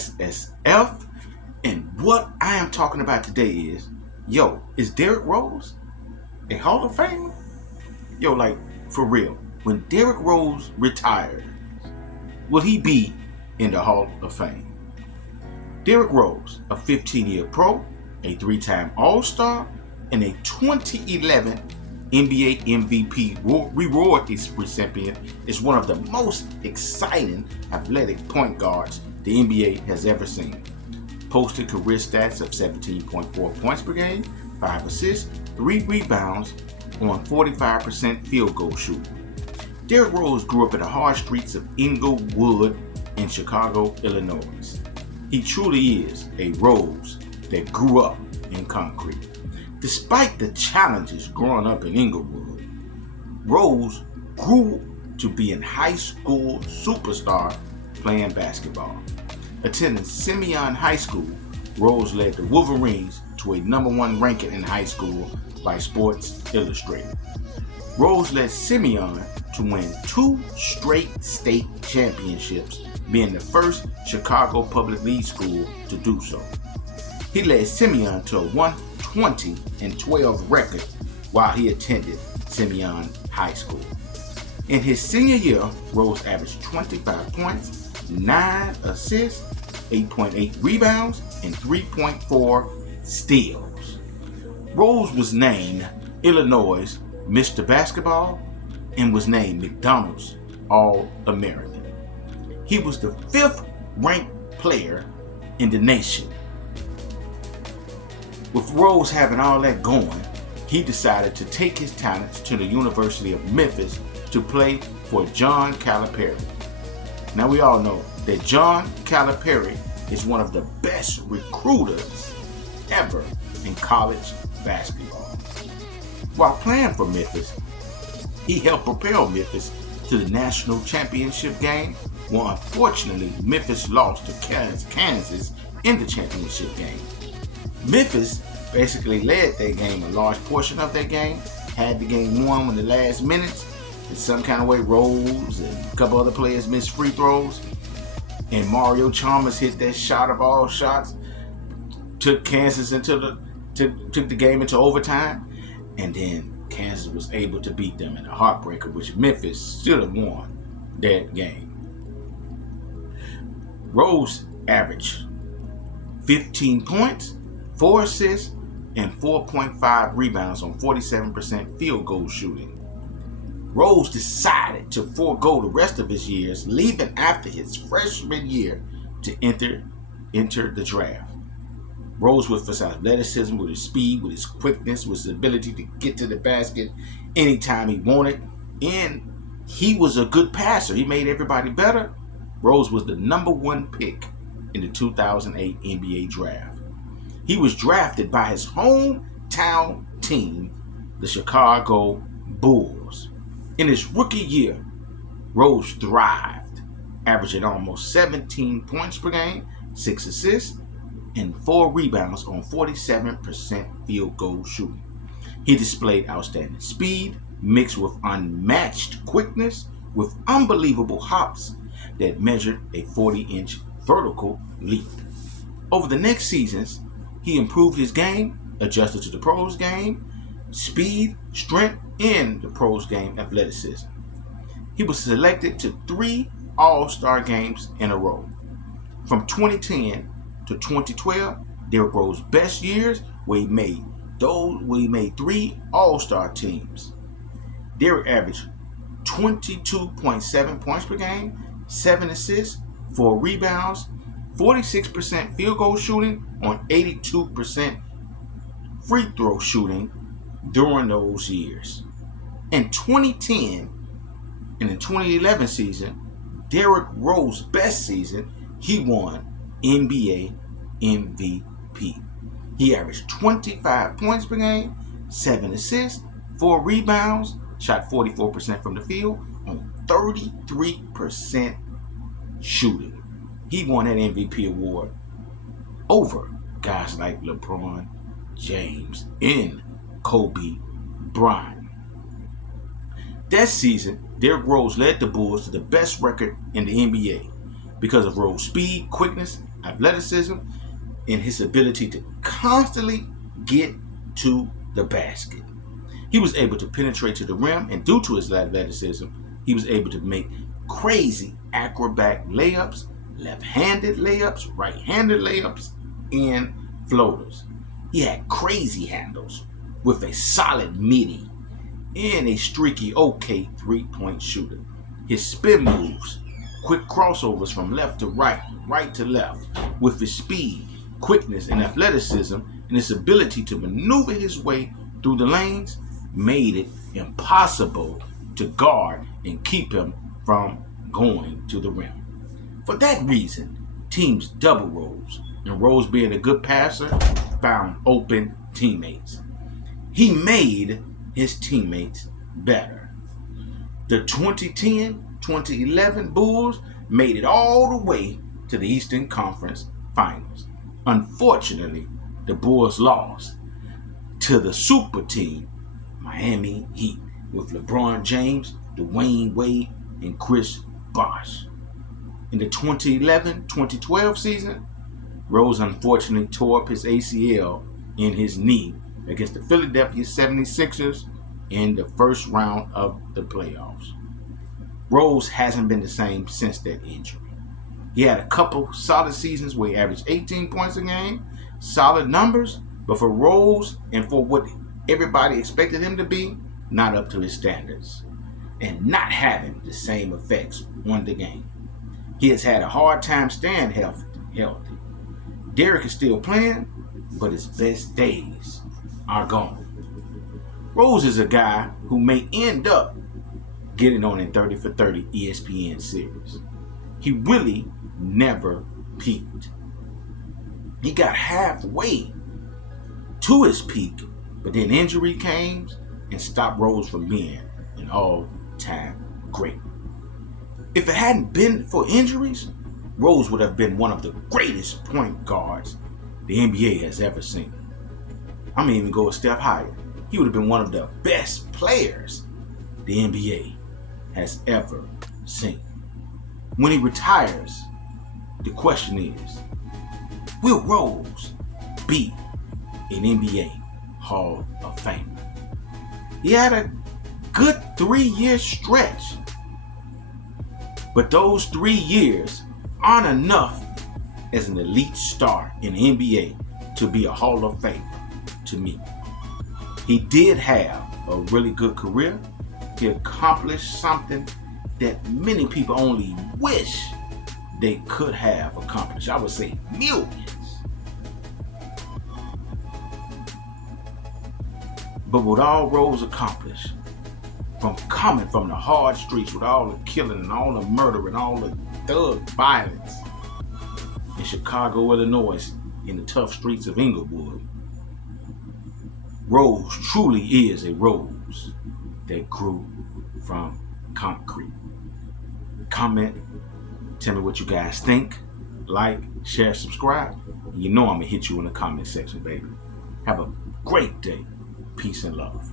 SSF. And what I am talking about today is Derrick Rose a Hall of Famer? Yo, like, for real, when Derrick Rose retired, will he be in the Hall of Fame? Derrick Rose, a 15-year pro, a 3-time All-Star, and a 2011 NBA MVP reward recipient, is one of the most exciting athletic point guards the NBA has ever seen. Posted career stats of 17.4 points per game, 5 assists, 3 rebounds on 45% field goal shooting. Derrick Rose grew up in the hard streets of Inglewood in Chicago, Illinois. He truly is a Rose that grew up in concrete. Despite the challenges growing up in Inglewood, Rose grew to be a high school superstar playing basketball. Attending Simeon High School, Rose led the Wolverines to a #1 ranking in high school by Sports Illustrated. Rose led Simeon to win 2 straight state championships, being the first Chicago public league school to do so. He led Simeon to a 120-12 record while he attended Simeon High School. In his senior year, Rose averaged 25 points, 9 assists, 8.8 rebounds, and 3.4 steals. Rose was named Illinois' Mr. Basketball and was named McDonald's All-American. He was the 5th ranked player in the nation. With Rose having all that going, he decided to take his talents to the University of Memphis to play for John Calipari. Now we all know that John Calipari is one of the best recruiters ever in college basketball. While playing for Memphis, he helped propel Memphis to the national championship game, where unfortunately Memphis lost to Kansas in the championship game. Memphis basically led their game, a large portion of their game, had the game won in the last minutes. In some kind of way, Rose and a couple other players missed free throws, and Mario Chalmers hit that shot of all shots, took Kansas took the game into overtime, and then Kansas was able to beat them in a heartbreaker, which Memphis should have won that game. Rose averaged 15 points, 4 assists, and 4.5 rebounds on 47% field goal shooting. Rose decided to forego the rest of his years, leaving after his freshman year to enter the draft. Rose with his athleticism, with his speed, with his quickness, with his ability to get to the basket anytime he wanted, and he was a good passer. He made everybody better. Rose was the #1 pick in the 2008 NBA draft. He was drafted by his hometown team, the Chicago Bulls. In his rookie year, Rose thrived, averaging almost 17 points per game, 6 assists, and 4 rebounds on 47% field goal shooting. He displayed outstanding speed, mixed with unmatched quickness, with unbelievable hops that measured a 40-inch vertical leap. Over the next seasons, he improved his game, adjusted to the pros game, speed, strength, and the pros game athleticism. He was selected to 3 All-Star games in a row. From 2010 to 2012, Derrick Rose's best years where he made 3 All-Star teams. Derrick averaged 22.7 points per game, 7 assists, 4 rebounds, 46% field goal shooting on 82% free throw shooting during those years. In 2010 and the 2011 season, Derrick Rose's best season, he won NBA MVP. He averaged 25 points per game, 7 assists, 4 rebounds, shot 44% from the field on 33% shooting. He won that MVP award over guys like LeBron James and Kobe Bryant. That season, Derrick Rose led the Bulls to the best record in the NBA because of Rose's speed, quickness, athleticism, and his ability to constantly get to the basket. He was able to penetrate to the rim, and due to his athleticism, he was able to make crazy acrobatic layups, left-handed layups, right-handed layups, and floaters. He had crazy handles with a solid midi and a streaky okay three-point shooter. His spin moves, quick crossovers from left to right, right to left, with his speed, quickness, and athleticism, and his ability to maneuver his way through the lanes, made it impossible to guard and keep him from going to the rim. For that reason, teams double Rose, and Rose, being a good passer, found open teammates. He made his teammates better. The 2010-2011 Bulls made it all the way to the Eastern Conference Finals. Unfortunately, the Bulls lost to the super team, Miami Heat, with LeBron James, Dwayne Wade, and Chris Bosh. In the 2011-2012 season, Rose unfortunately tore up his ACL in his knee against the Philadelphia 76ers in the first round of the playoffs. Rose hasn't been the same since that injury. He had a couple solid seasons where he averaged 18 points a game, solid numbers, but for Rose and for what everybody expected him to be, not up to his standards, and not having the same effects on the game. He has had a hard time staying healthy. Derrick is still playing, but his best days are gone. Rose is a guy who may end up getting on in 30 for 30 ESPN series. He really never peaked. He got halfway to his peak, but then injury came and stopped Rose from being an all-time great. If it hadn't been for injuries, Rose would have been one of the greatest point guards the NBA has ever seen. I'm gonna even go a step higher. He would have been one of the best players the NBA has ever seen. When he retires, the question is, will Rose be an NBA Hall of Famer? He had a good 3-year stretch, but those 3 years aren't enough as an elite star in the NBA to be a Hall of Famer to me. He did have a really good career. He accomplished something that many people only wish they could have accomplished. I would say millions. But what all Rose accomplished, from coming from the hard streets with all the killing and all the murder and all the thug violence in Chicago, Illinois, in the tough streets of Inglewood, Rose truly is a rose that grew from concrete. Comment, tell me what you guys think. Like, share, subscribe. You know I'm gonna hit you in the comment section, baby. Have a great day. Peace and love.